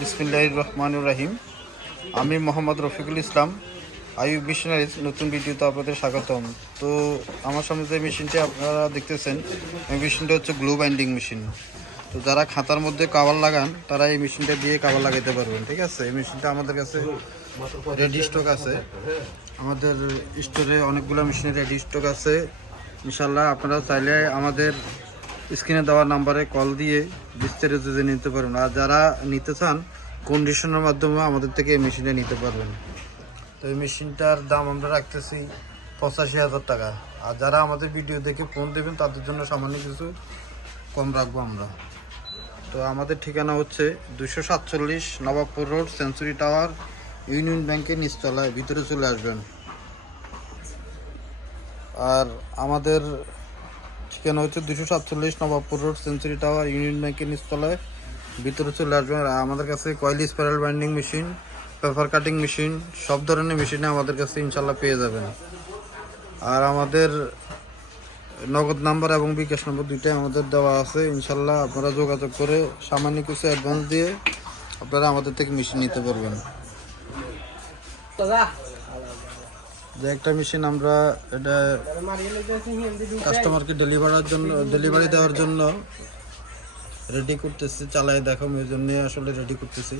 বিসমিল্লাহ রহমানুর রাহিম। আমি মোহাম্মদ রফিকুল ইসলাম। আইউ মিশনারিজ, নতুন ভিডিওতে আপনাদের স্বাগতম। তো আমার সামনে যে মেশিনটি আপনারা দেখতেছেন, এই মেশিনটা হচ্ছে গ্লু বাইন্ডিং মেশিন। তো যারা খাতার মধ্যে কাভার লাগান, তারা এই মেশিনটা দিয়ে কাভার লাগাইতে পারবেন, ঠিক আছে? এই মেশিনটা আমাদের কাছে রেডি স্টক আছে। আমাদের স্টোরে অনেকগুলো মেশিনের রেডি স্টক আছে। ইনশাল্লাহ আপনারা চাইলে আমাদের স্ক্রিনে দেওয়া নাম্বারে কল দিয়ে বিস্তারিত জেনে নিতে পারবেন। আর যারা নিতে চান কন্ডিশনের মাধ্যমে আমাদের থেকে এই মেশিনটা নিতে পারবেন। তো এই মেশিনটার দাম আমরা রাখতেছি পঁচাশি হাজার টাকা। আর যারা আমাদের ভিডিও দেখে ফোন দেবেন, তাদের জন্য সামান্য কিছু কম রাখব আমরা। তো আমাদের ঠিকানা হচ্ছে দুশো সাতচল্লিশ Nawabpur road, century tower, union ব্যাংকের নিচতলায়। ভিতরে চলে আসবেন। আর আমাদের ঠিকানা হচ্ছে দুশো সাতচল্লিশ Nawabpur road century tower, union ব্যাংকের নিচতলায়। ভিতরে চলে আসবেন আর আমাদের কাছে coil spiral binding machine, paper cutting machine, সব ধরনের মেশিনে আমাদের কাছে ইনশাল্লাহ পেয়ে যাবেন। আর আমাদের নগদ নাম্বার এবং বিকাশ নম্বর দুইটাই আমাদের দেওয়া আছে ইনশাল্লাহ আপনারা যোগাযোগ করে সামান্য কিছু অ্যাডভান্স দিয়ে আপনারা আমাদের থেকে মেশিন নিতে পারবেন। যে একটা মেশিন আমরা এটা কাস্টমারকে ডেলিভারার জন্য ডেলিভারি দেওয়ার জন্য রেডি করতেছি চালাই দেখো এই জন্য আসলে রেডি করতেছি।